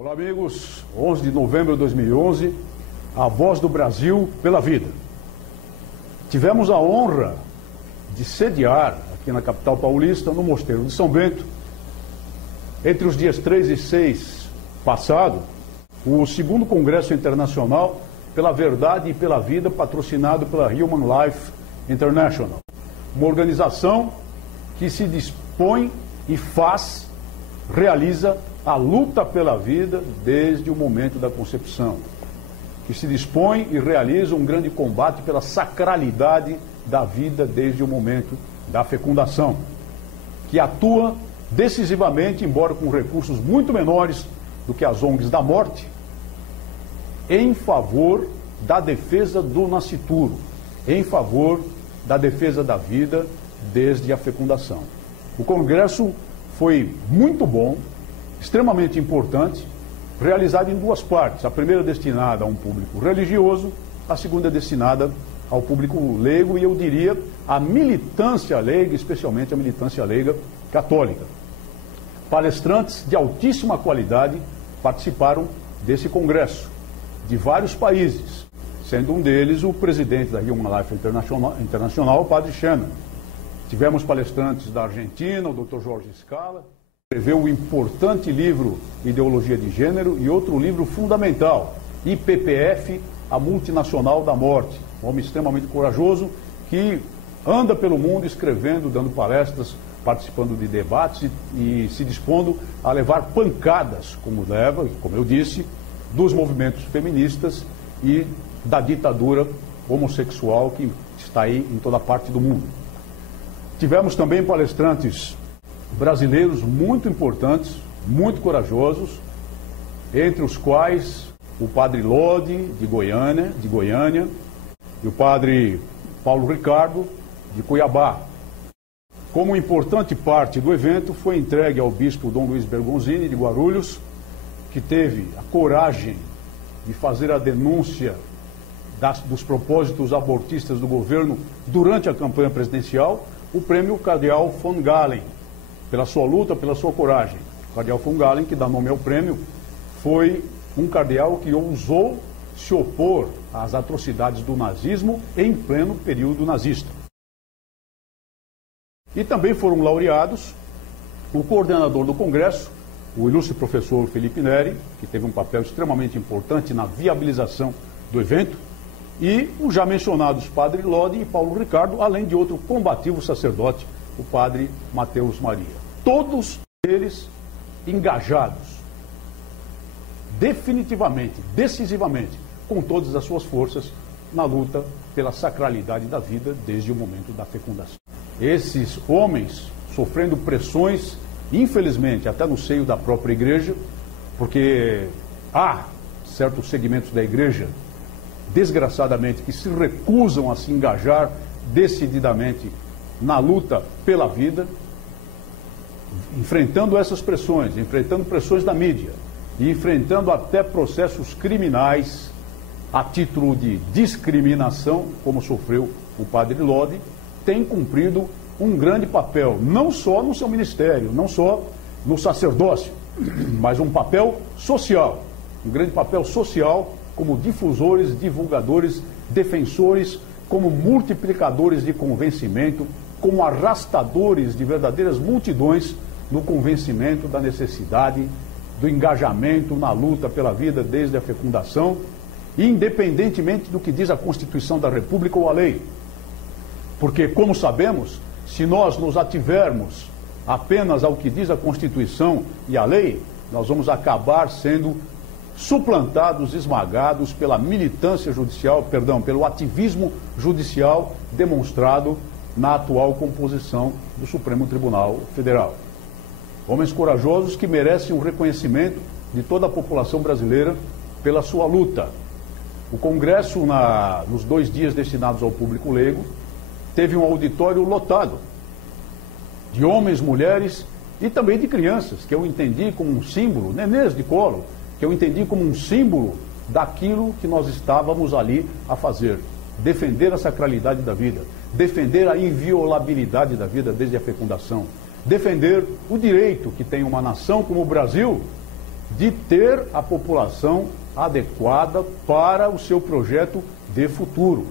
Olá, amigos. 11 de novembro de 2011, a voz do Brasil pela vida. Tivemos a honra de sediar aqui na capital paulista, no Mosteiro de São Bento, entre os dias 3 e 6 passado, o segundo Congresso Internacional pela Verdade e pela Vida, patrocinado pela Human Life International, uma organização que se dispõe e realiza a luta pela vida desde o momento da concepção, que se dispõe e realiza um grande combate pela sacralidade da vida desde o momento da fecundação, que atua decisivamente, embora com recursos muito menores do que as ONGs da morte, em favor da defesa do nascituro, em favor da defesa da vida desde a fecundação. O Congresso foi muito bom, extremamente importante, realizado em duas partes. A primeira destinada a um público religioso, a segunda destinada ao público leigo e, eu diria, à militância leiga, especialmente a militância leiga católica. Palestrantes de altíssima qualidade participaram desse congresso, de vários países, sendo um deles o presidente da Human Life International, o Padre Shannon. Tivemos palestrantes da Argentina, o Dr. Jorge Scala, escreveu o importante livro Ideologia de Gênero e outro livro fundamental, IPPF, a Multinacional da Morte. Um homem extremamente corajoso que anda pelo mundo escrevendo, dando palestras, participando de debates e se dispondo a levar pancadas, como eu disse, dos movimentos feministas e da ditadura homossexual que está aí em toda parte do mundo. Tivemos também palestrantes brasileiros muito importantes, muito corajosos, entre os quais o Padre Lodi, de Goiânia, e o Padre Paulo Ricardo, de Cuiabá. Como importante parte do evento, foi entregue ao Bispo Dom Luiz Bergonzini, de Guarulhos, que teve a coragem de fazer a denúncia dos propósitos abortistas do governo durante a campanha presidencial, o prêmio Cardeal von Galen, pela sua luta, pela sua coragem. O Cardeal von Galen, que dá nome ao prêmio, foi um cardeal que ousou se opor às atrocidades do nazismo em pleno período nazista. E também foram laureados o coordenador do Congresso, o ilustre professor Felipe Neri, que teve um papel extremamente importante na viabilização do evento, e os já mencionados Padre Lodi e Paulo Ricardo, além de outro combativo sacerdote, o Padre Mateus Maria. Todos eles engajados, definitivamente, decisivamente, com todas as suas forças, na luta pela sacralidade da vida desde o momento da fecundação. Esses homens sofrendo pressões, infelizmente, até no seio da própria igreja, porque há certos segmentos da igreja, desgraçadamente, que se recusam a se engajar decididamente na luta pela vida, enfrentando essas pressões, enfrentando pressões da mídia e enfrentando até processos criminais a título de discriminação, como sofreu o Padre Lodi, tem cumprido um grande papel, não só no seu ministério, não só no sacerdócio, mas um papel social, um grande papel social como difusores, divulgadores, defensores, como multiplicadores de convencimento, como arrastadores de verdadeiras multidões no convencimento da necessidade do engajamento na luta pela vida desde a fecundação, independentemente do que diz a Constituição da República ou a lei. Porque, como sabemos, se nós nos ativermos apenas ao que diz a Constituição e a lei, nós vamos acabar sendo suplantados, esmagados pela militância judicial, pelo ativismo judicial demonstrado na atual composição do Supremo Tribunal Federal. Homens corajosos que merecem um reconhecimento de toda a população brasileira pela sua luta. O Congresso, nos 2 dias destinados ao público leigo, teve um auditório lotado de homens, mulheres e também de crianças, que eu entendi como um símbolo, nenês de colo, que eu entendi como um símbolo daquilo que nós estávamos ali a fazer. Defender a sacralidade da vida, defender a inviolabilidade da vida desde a fecundação, defender o direito que tem uma nação como o Brasil de ter a população adequada para o seu projeto de futuro.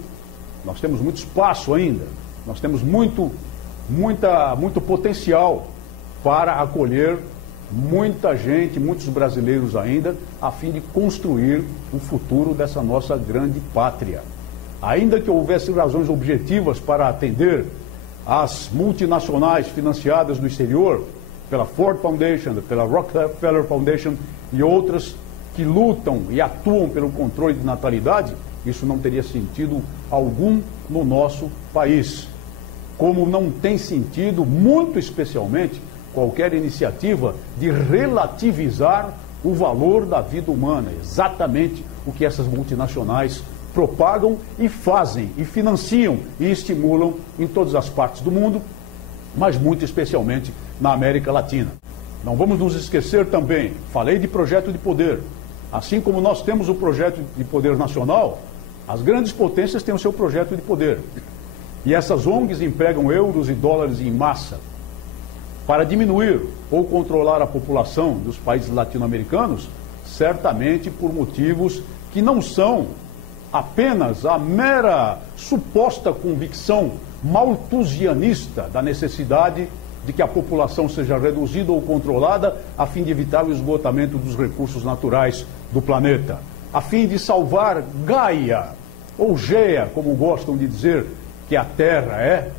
Nós temos muito espaço ainda, nós temos muito potencial para acolher muita gente, muitos brasileiros ainda, a fim de construir o futuro dessa nossa grande pátria. Ainda que houvesse razões objetivas para atender às multinacionais financiadas do exterior, pela Ford Foundation, pela Rockefeller Foundation e outras que lutam e atuam pelo controle de natalidade, isso não teria sentido algum no nosso país. Como não tem sentido, muito especialmente, qualquer iniciativa de relativizar o valor da vida humana, exatamente o que essas multinacionais propagam e fazem, e financiam e estimulam em todas as partes do mundo, mas muito especialmente na América Latina. Não vamos nos esquecer também, falei de projeto de poder, assim como nós temos o projeto de poder nacional, as grandes potências têm o seu projeto de poder. E essas ONGs empregam euros e dólares em massa para diminuir ou controlar a população dos países latino-americanos, certamente por motivos que não são apenas a mera suposta convicção malthusianista da necessidade de que a população seja reduzida ou controlada a fim de evitar o esgotamento dos recursos naturais do planeta, a fim de salvar Gaia, ou Geia, como gostam de dizer que a Terra é,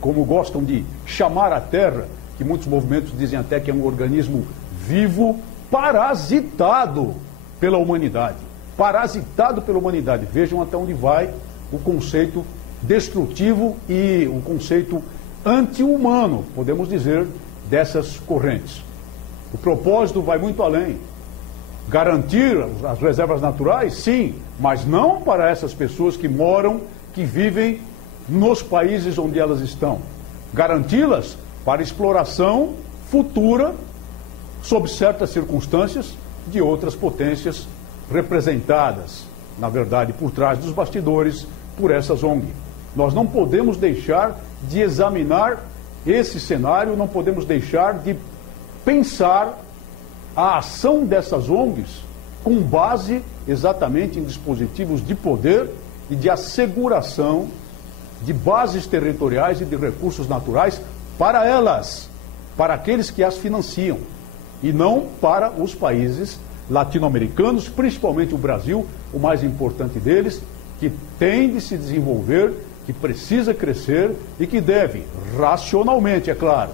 como gostam de chamar a Terra, que muitos movimentos dizem até que é um organismo vivo, parasitado pela humanidade. Parasitado pela humanidade. Vejam até onde vai o conceito destrutivo e o conceito anti-humano, podemos dizer, dessas correntes. O propósito vai muito além. Garantir as reservas naturais, sim, mas não para essas pessoas que moram, que vivem nos países onde elas estão. Garanti-las para exploração futura, sob certas circunstâncias, de outras potências representadas, na verdade, por trás dos bastidores, por essas ONG. Nós não podemos deixar de examinar esse cenário, não podemos deixar de pensar a ação dessas ONGs com base exatamente em dispositivos de poder e de asseguração de bases territoriais e de recursos naturais para elas, para aqueles que as financiam, e não para os países latino-americanos, principalmente o Brasil, o mais importante deles, que tem de se desenvolver, que precisa crescer e que deve, racionalmente, é claro,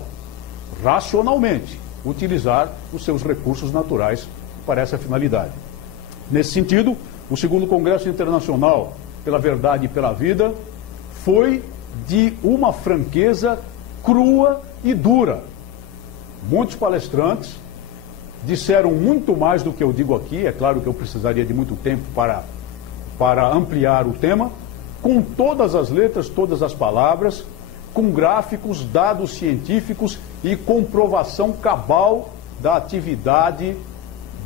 racionalmente, utilizar os seus recursos naturais para essa finalidade. Nesse sentido, o segundo Congresso Internacional pela Verdade e pela Vida foi de uma franqueza crua e dura. Muitos palestrantes disseram muito mais do que eu digo aqui, é claro que eu precisaria de muito tempo para ampliar o tema, com todas as letras, todas as palavras, com gráficos, dados científicos e comprovação cabal da atividade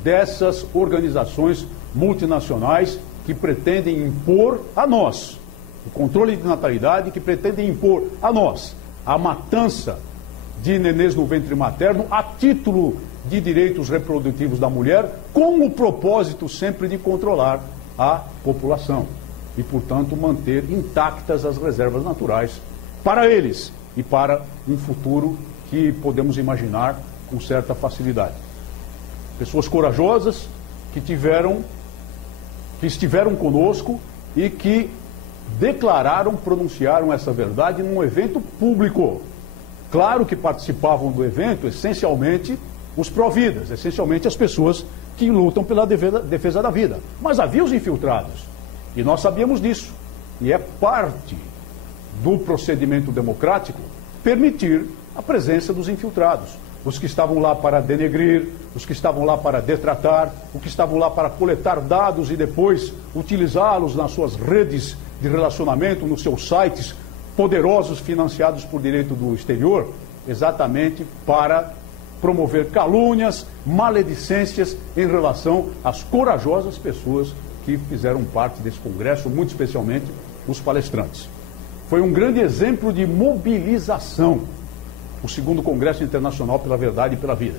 dessas organizações multinacionais que pretendem impor a nós o controle de natalidade, que pretendem impor a nós a matança de nenês no ventre materno a título de direitos reprodutivos da mulher, com o propósito sempre de controlar a população e, portanto, manter intactas as reservas naturais para eles e para um futuro que podemos imaginar com certa facilidade. Pessoas corajosas que estiveram conosco e que declararam, pronunciaram essa verdade num evento público. Claro que participavam do evento essencialmente os pró-vidas, essencialmente as pessoas que lutam pela defesa da vida. Mas havia os infiltrados, e nós sabíamos disso. E é parte do procedimento democrático permitir a presença dos infiltrados. Os que estavam lá para denegrir, os que estavam lá para detratar, os que estavam lá para coletar dados e depois utilizá-los nas suas redes de relacionamento, nos seus sites poderosos financiados por direito do exterior, exatamente para promover calúnias, maledicências em relação às corajosas pessoas que fizeram parte desse congresso, muito especialmente os palestrantes. Foi um grande exemplo de mobilização, o segundo Congresso Internacional pela Verdade e pela Vida.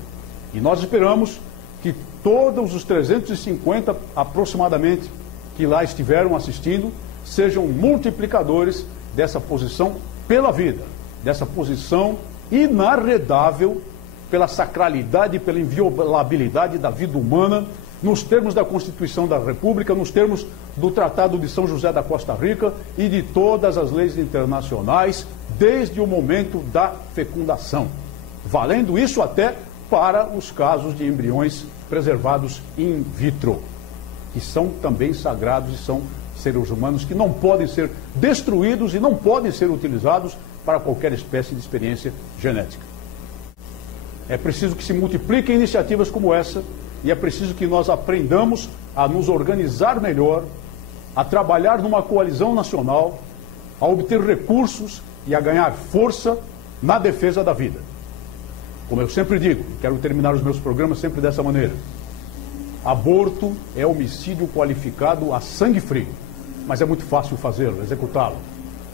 E nós esperamos que todos os 350 aproximadamente que lá estiveram assistindo sejam multiplicadores dessa posição pela vida, dessa posição inarredável pela sacralidade e pela inviolabilidade da vida humana, nos termos da Constituição da República, nos termos do Tratado de São José da Costa Rica e de todas as leis internacionais, desde o momento da fecundação, valendo isso até para os casos de embriões preservados in vitro, que são também sagrados e são seres humanos que não podem ser destruídos e não podem ser utilizados para qualquer espécie de experiência genética. É preciso que se multipliquem iniciativas como essa e é preciso que nós aprendamos a nos organizar melhor, a trabalhar numa coalizão nacional, a obter recursos e a ganhar força na defesa da vida. Como eu sempre digo, quero terminar os meus programas sempre dessa maneira: aborto é homicídio qualificado a sangue frio, mas é muito fácil fazê-lo, executá-lo,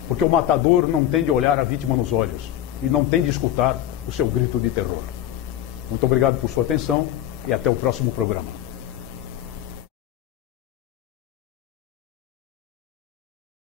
porque o matador não tem de olhar a vítima nos olhos e não tem de escutar o seu grito de terror. Muito obrigado por sua atenção e até o próximo programa.